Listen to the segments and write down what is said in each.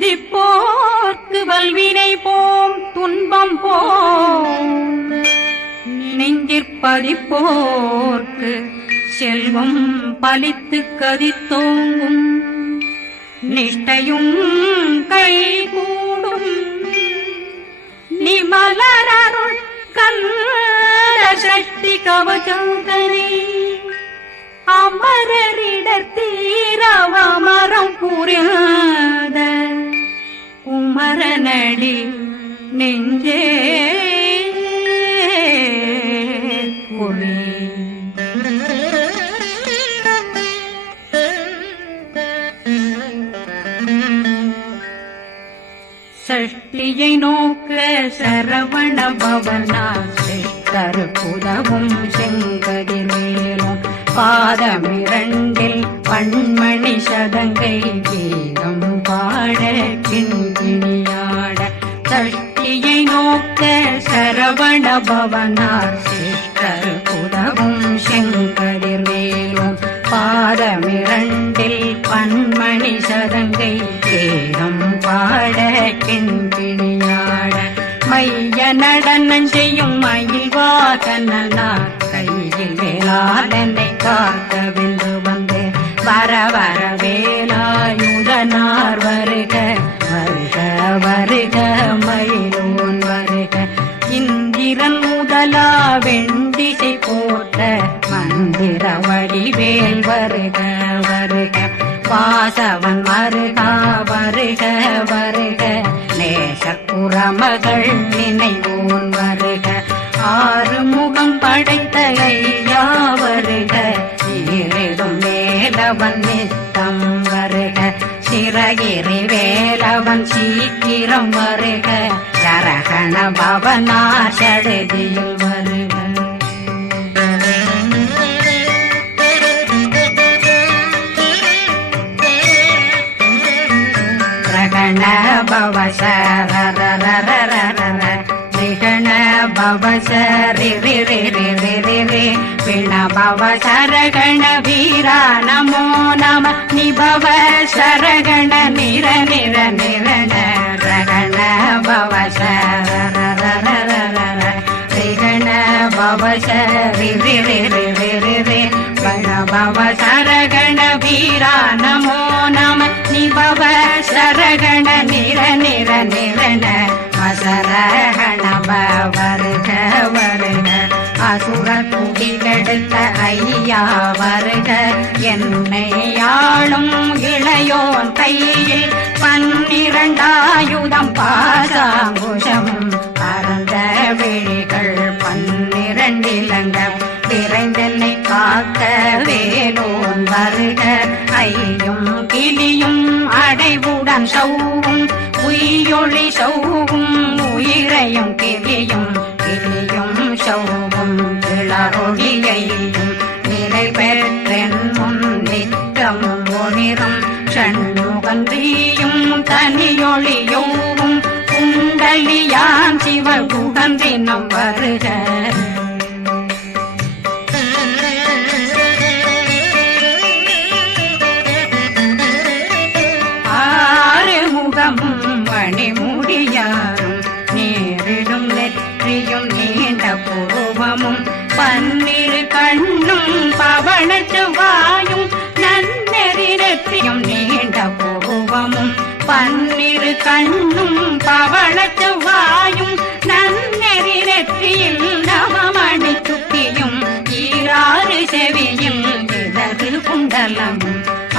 சிந்திப்போர்க்கு வல்வினை போம் துன்பம் போம் நெஞ்சிற்பதிப்போர்க்கு செல்வம் பலித்து கதித்தோங்கும் நிஷ்டையும் கைகூடும் நிமலரருள் கந்த சக்தி கவசந்தனை அமரரிடத்தீரவமரம் புரியாத குமரனடி நெஞ்சே குழி சஷ்டியை நோக்க சரவண பவனா கருப்புதவும் செங்கதிர்வேலும் பாதமிரண்டில் பண்மணி சதங்கை கீதம் பாட கிண்கிணியாட சஷ்டியை நோக்க சரவண பவனார் கருப்புதவும் செங்கதிர்வேலும் பாதமிரண்டில் பண்மணி சதங்கை கீதம் பாட கிண்கிணியாட மைய நடனம் செய்யும் மயில்வாகனார் கையில் வேளாளனை காக்க வென்று வந்து வர வர வேலாயுதனார் வருக வருக வருக மயிலோன் வருக இந்திரன் முதலா வெண்டிசை போட்ட மந்திர வடிவேல் வருக வருக வாசவன் வருக வருக வருக நேசக்குறமகள் நினைவோன் வருக ஆறு முகம் படைத்த ஐயா வருக ஈரிடும் வேலவன் நித்தம் வருக சிறகிரி வேலவன் சீக்கிரம் வருக சரகண பவனா சடுதியில் வருக ரகண பவ சரரரரரரர ரிகண பவ சரி ரி ரி ரி ரி ரி ரி பிண பவ சரகண வீரா நமோ நம நிபவ சரகண நிர நிர நிரண ரகண பவ சரரரரரர ரிகண பவ சரி ரி ரி ரி ரி ரி ரி பிண பவ சரகண வீரா நமோ நம நிபவ சரகண நிர நிர நிரண அசரகண வருக வருக அசுர குடிலெடுத்த ஐயா வருக என்னை ஆளும் இளையோன் கையில் 12 பாசாங்குஷம் பரந்த விழிகள் 12 இலங்க விரைந்தென்னை காக்க வேலோன் வருக ஐயும் கிளியும் அடைவுடன் சௌவும் உயிரொளி சௌவும் உயிரையும் கிளியும் கிளியும் சௌவும் இளரொளியையும் நிலை பெற்றென் முன் நித்தம் ஒளிரும் ஷண்முகந்தியும் தனியொளியோவும் குண்டலியான் சிவகுகந்தினம் வருக மணிமுடியாரும் நேரிடும் நெற்றியும் நீண்ட பூவமும் 12 கண்ணும் பவள செவ்வாயும் நன்னெறி நெற்றியும் நீண்ட பூவமும் 12 கண்ணும் பவள செவ்வாயும் நன்னெறி நெற்றியில் நவமணி சுட்டியும் 6 செவியும் இடது குண்டலம்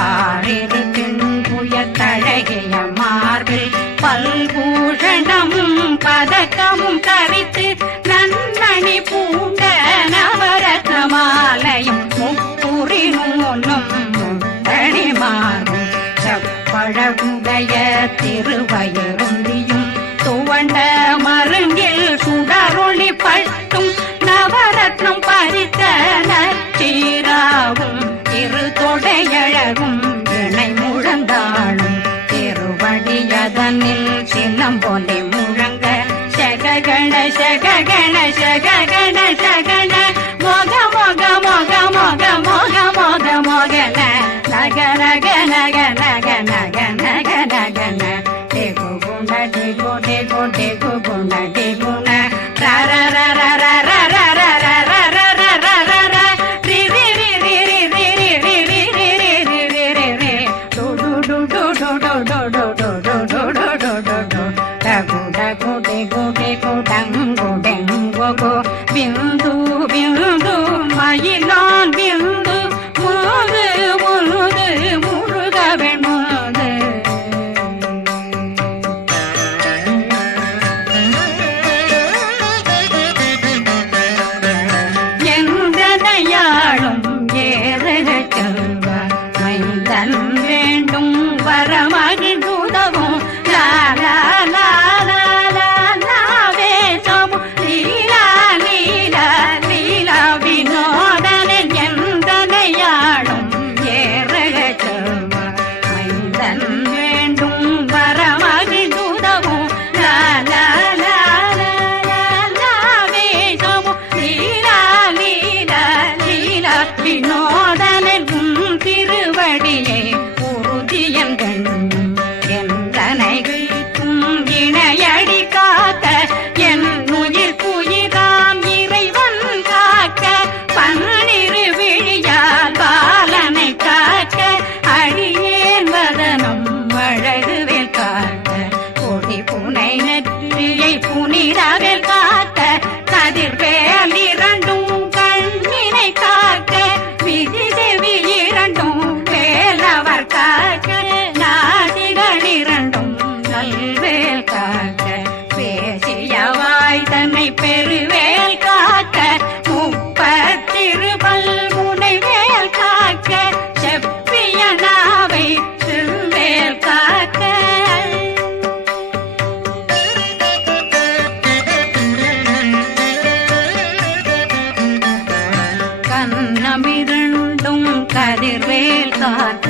6 தின்புய தழகிய மார்பில் பல்பூஷணமும் பதக்கமும் தரித்து நன்னணி பூண்ட நவரத்ன மாலையும் முப்புரி நூலும் தனிமாறும் செப்பழகுடைய திருவயருந்தியும் துவண்ட மருங்கில் சுடரொளி பட்டும் நவரத்னம் பறித்த நச்சீராவும் இரு தொடையழகும் இணை முழந்தாளும் திருவடியதனில் சிலம்பொலி முழங்க சககண சககண சககண சகண மொக மொக மொக மொக மொக மொக மொகன நக நக நக நக நக நக நக ந கதிர்வேல் காக்க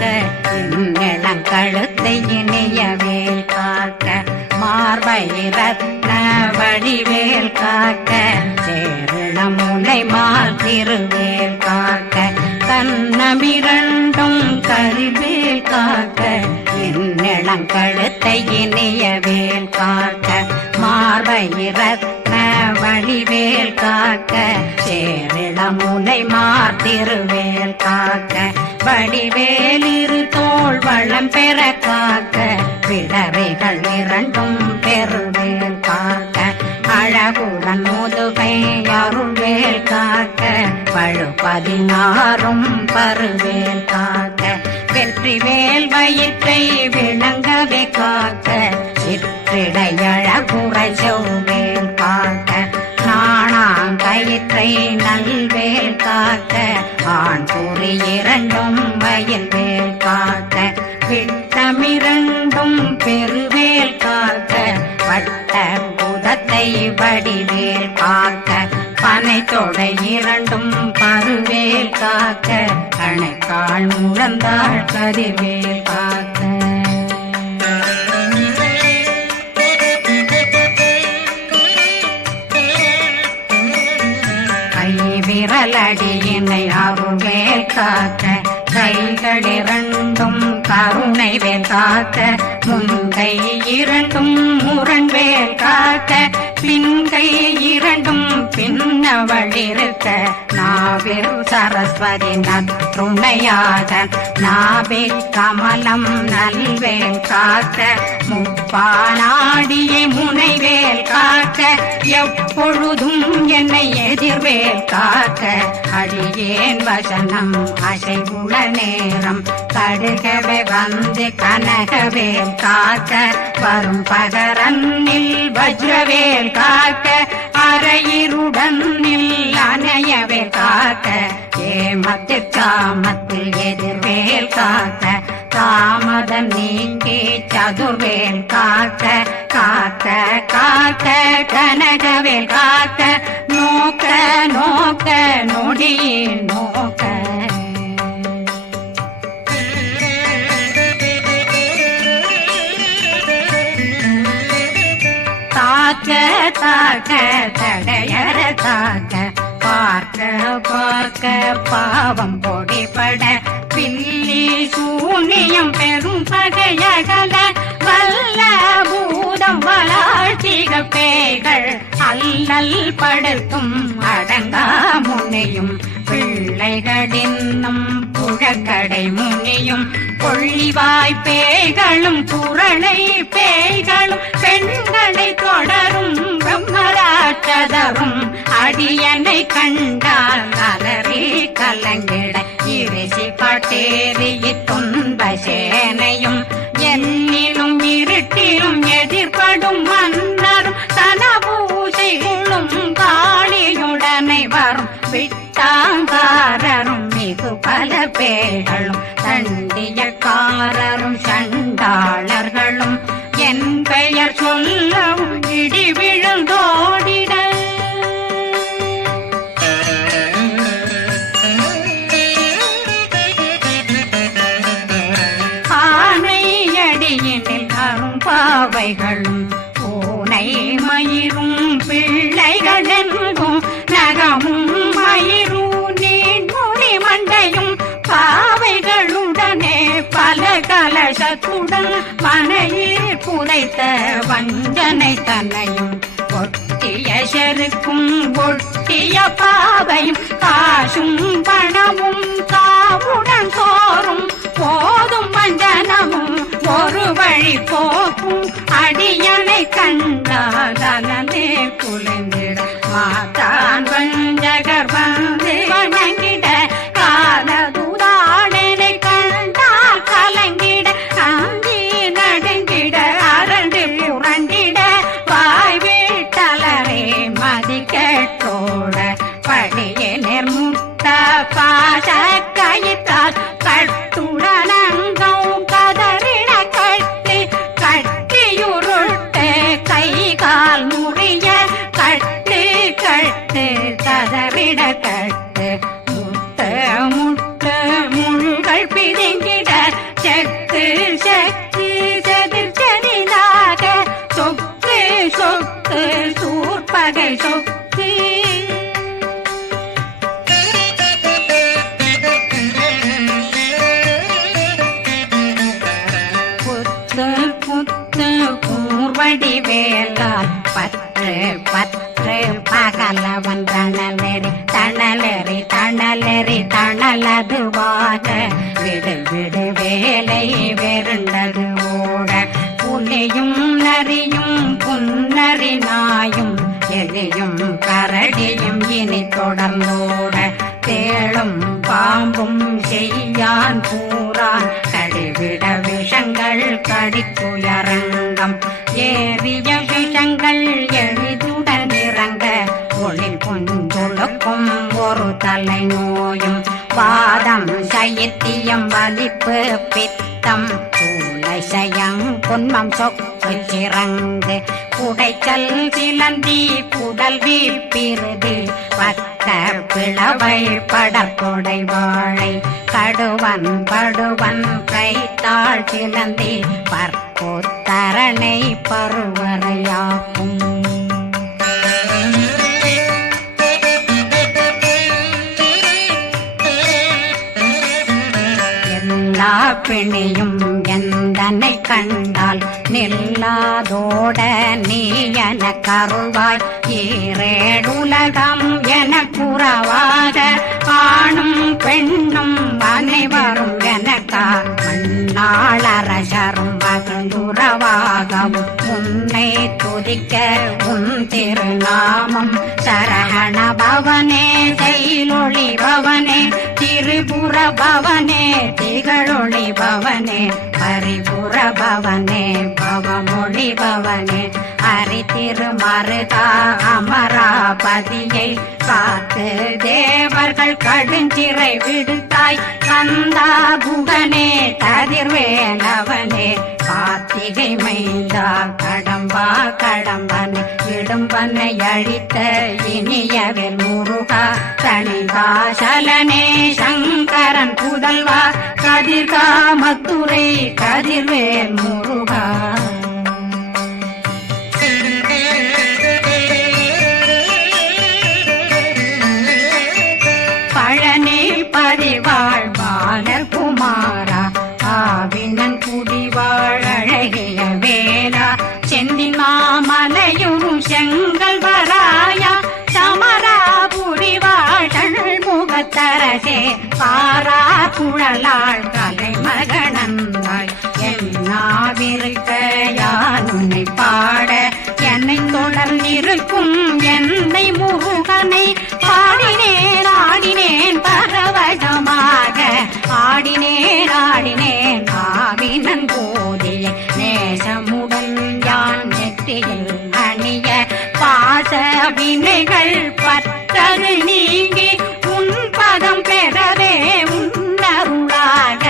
இளங்கழுத்தை இனிய வேல் காக்க மார்பை ரத்ன வடிவேல் காக்க சேரணமுனை மால் திருவேல் காக்க கண்ணமிரண்டும் கரிவேல் காக்க இளங்கழுத்தை இனிய வேல் காக்க மார்பை ரத்ன வடிவேல் காக்க சேரிளமுனை மார்த்திருவேல் காக்க வடிவேல் இரு தோள் வளம் பெற காக்க பிடரைகள் இரண்டும் பெருவேல் காக்க அழகுடன் முதுகை அருள்வேல் காக்க பழு16 பருவேல் காக்க வெற்றி வேல் வயிற்றை விளங்கவே காக்க சிற்றிடையழகுறை செவ்வேல் காக்க நாணாங்கயிற்றை நல்வேல் காக்க ஆண் குறி இரண்டும் வயல்வேல் காக்க விட்டமிரண்டும் பெருவேல் காக்க வட்ட புதத்தை வடிவேல் காக்க பனை தொடை இரண்டும் பருவேல் காக்க கணைக்கால் முழந்தாள் கதிர்வேல் காக்க விரலடியினை அருள்வேல் காக்க கைகளிரண்டும் கருணை வேல் காக்க முன்கை இரண்டும் முரண்வேல் காக்க பின்கை இரண்டும் பின்னவழிருக்க நாவில் சரஸ்வதி நற்றுணையாக நாபி கமலம் நல்வேல் காக்க முப்பானாடியை முனைவேல் காக்க எப்பொழுதும் என்னை எதிர்வேல் காக்க அடியேன் வசனம் அசைவுள நேரம் கடுகவே வந்து கனகவேல் காக்க வரும் பகரன்னில் வஜ்ரவேல் காக்க அரையிருடன் அணையவேல் காக்க ஏமத்தில் காமத்தில் எதிர்வேல் காக்க தாமதம் நீக்கி சதுர்வேல் காக்க காக்க காக்க கனகவேல் காக்க நோக்க நோக்க நொடியில் நோக்க தாக்க தாக்க தடையற தாக்க பார்க்க பார்க்க பாவம் பொடிபட பில்லி சூனியம் பெரும் பகையகல வல்ல பூதம் வளாழ்த்திக பேய்கள் அல்லல் படுத்தும் அடங்கா முனையும் பிள்ளைகளின்னும் புழக்கடை முனியும் கொள்ளிவாய் பேய்களும் குரளை பேய்களும் பெண்களை தொடரும் பிரம்மராட்சதரும் அடியனை கண்டால் அலறி கலங்கிட இரிசி பட்டேறி துன்ப சேனையும் என்னிலும் இருட்டிலும் எதிர்படும் மன்னரும் தன பூசைகளும் காளியுடனை வரும் விட்டாங்காரரும் மிகு பல பேர்களும் தண்டியக்காரரும் சண்டாளர்களும் என் பெயர் சொல்லவும் இடி விழுந்தோடிட ஆனையடியினில் அரும்பாவைகளும் பூனை மயிரும் பிள்ளைகளென்றும் நகமும் மயிரும் நீண்முடி மண்டையும் பாவைகளுடனே பல கலசத்துடன் மனையில் புதைத்த வஞ்சனை தன்னையும் ஒட்டிய செருக்கும் ஒட்டிய பாவையும் காசும் பணமும் காவுடன் சோறும் போதும் வஞ்சனமும் ஒரு வழி போக்கும் அடியனை கண்டாதனே குளிந்திட மாதான் வஞ்சகர் வந்து வணங்கிட காலதுதாடனை கண்டால் கலங்கிட காஞ்சி நடுங்கிட அரண்டு புரண்டிட வாய் வீட்டலரே மதி கேட்டோட படிய நிர்முத்த பாச கயிற்றால் விடு வேலை வெருண்டது ஓட புலியும் நரியும் புன்னரி நாயும் எலியும் கரடியும் இனி தொடர்ந்தோட தேளும் பாம்பும் செய்யான் பூரான் கடிவிட விஷங்கள் கடித்துயரங்கம் ஏறிய விஷங்கள் எளிதுடன் இறங்க ஒளில் புஞ்சொழுக்கும் ஒரு தலை நோயும் வாதம் சைத்தியம் வலிப்பு பித்தம் சயம் பொன்மம் சொக்கு சிறங்கு குடைச்சல் சிலந்தி குடல் வீப்பிருது பக்க பிளவை படற்கொடை வாழை கடுவன் படுவன் கைத்தாள் சிலந்தி பற்போத்தரணை பருவரையாக்கும் பிணியும் எந்தனை கண்டால் நில்லாதோட நீ என கருவாய் ஈரேடுலகம் என புறவாக ஆணும் பெண்ணும் அனைவரும் எனக்கா மண்ணாளரசரும் மகிழ்ந்துறவாகவும் உன்னை துதிக்க உன் திருநாமம் சரகண பவனே செயலொளி பவனே திரிபுர பவனே திகழொளி பவனே பரிபுர பவனே பவமொழி பவனே ஹரி திருமருகா அமராபதியை காத்து தேவர்கள் கடுஞ்சிறை விடுத்தாய் கந்தா குகனே கதிர்வேலவனே கார்த்திகை மைந்தா கடம்பா கடம்பனை இடும்பனை அழித்த இனியவேல் முருகா தனிகாசலனே சங்கரன் புதல்வா கதிர்காமத்துரை கதிர்வேல் முருகா பழனி பதிவாழ் பாலர் குமாரா ஆவினன் குடிவாழ் அழகிய வேளா செந்தில் மாமலையும் செங்கல் வராயா சமராபுரிவாழ் முகத்தரசே பாரா குழலாள் கலை மகனந்தாய் என்னாவிருக்க யான் உன்னை பாட என்னை தொடர்ந்திருக்கும் என்னை முருகனை பாடினேன் ஆடினேன் பரவசமாக ஆடினேன் ஆடினேன் ஆவினன் போதிய நேசமுடன் யான் நெற்றியில் அணிய பாச வினைகள் பற்றது நீங்கி உன் பதம் பெறவே உன்னருளாக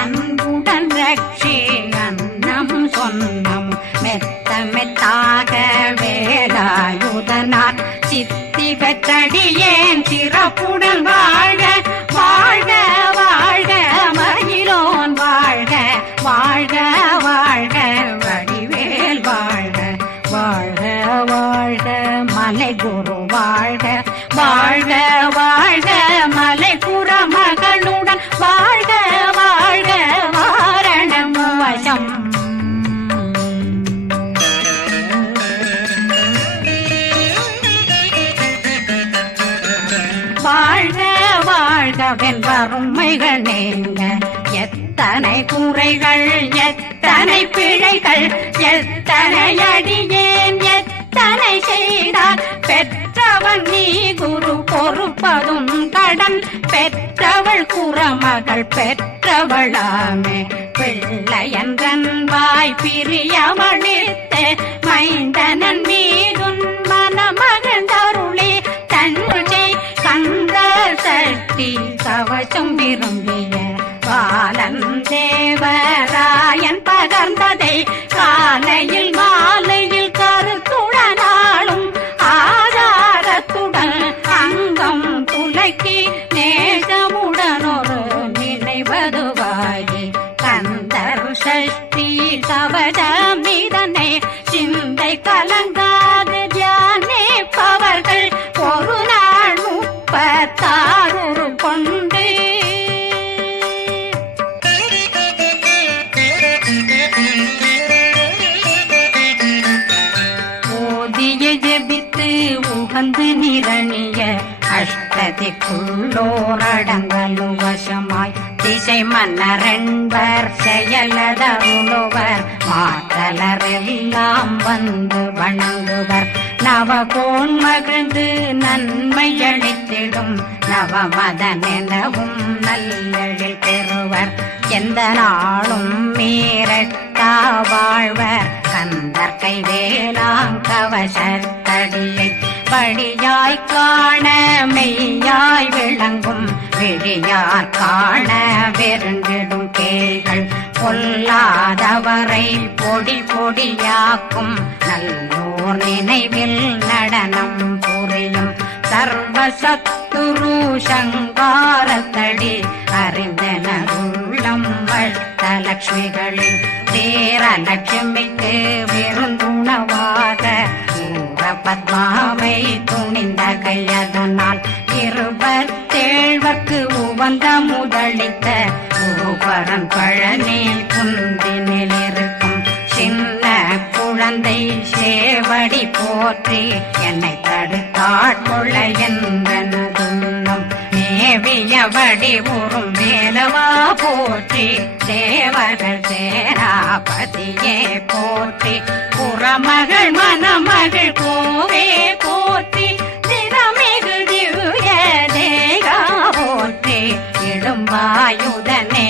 அன்புடன் ரட்சி அன்னம் சொன்னம் மெத்த மெத்தாக வேலாயுதனார் சித்தி பெற்றடியேன் சிறப்புடன் வாழ்க வாழ்க வாழ்க மகிழோன் வாழ்க வாழ்க வாழ்க வடிவேல் வாழ்க வாழ்க வாழ்க மலை குரு வாழ்க வாழ்க வாழ்க மலை புற மகளுடன் வாழ்க வாழ்க வாரணம் வசம் வாழ்க வாழ்கவென் வறுமைகள் நீங்க எத்தனை குறைகள் எத்தனை பிழைகள் எத்தனை அடியேன் எத்தனை செய்தார் பெற்றவன் நீ குரு பொறுப்பதும் கடன் பெற்றவள் குறமகள் பெற்றவளாமே பிள்ளையன்றன் வாய் பிரியமளித்து மைந்தனன் மீதுன் மனமகந்தருளி தன்னை கந்த சக்தி கவசம் விரும்பிய பாலன் தேவராயன் பகர்ந்ததை காலையில் மாலையில் கருத்துடனாலும் ஆதாரத்துடன் அங்கம் துலக்கி நேசமுடன் ஒரு நினைவதுவாகி கந்தர் சஷ்டி கவசம் இதனை சிந்தை கலங்காது தியானிப்பவர்கள் ஒரு நாள் 36 கொண்டு ஓதிய ஜெபித்து உகந்து நிரணிய அஷ்டதிக்குள்ளோரடங்கலு வசமாய் திசை மன்னரென்பர் செயலதருளுவர் மாற்றலரெல்லாம் வந்து வணங்குவர் நவகோன் மகிழ்ந்து நன்மை அளித்திடும் நவமதன் எனவும் நல்லெழில் பெறுவர் எந்த நாளும் மீறட்டா வாழ்வர் கந்தர் கைவேலாங்கவசத்தடியை படியாய் காண மெய்யாய் விளங்கும் விழியார் காண வெருண்டிடும் கேள்கள் பொல்லாதவரை பொடி பொடியாக்கும் நல்லோர் நினைவில் நடனம் புரியும் சர்வசத்துரு சங்காரத்தடி அறிந்தனருள்ளம் வட்டலட்சுமிகளில் தேரலட்சுமிக்கு விருந்துணவாக பத்மாவை துணிந்த கையதனால் 27 உவந்த முதலித்த குருபரன் பழனி குந்தினில் இருக்கும் சின்ன குழந்தை சேவடி போற்றி என்னை தடுத்தாட்கொள்ள என்பதுள்ளம் மேவியபடி உறும் வேலவா போற்றி தேவர்கள் சேனாபதியே போற்றி புறமகள் மணமகள் கோவே போற்றி திறமிகு திவ்ய தேகா போற்றி இடும்பாயுதனே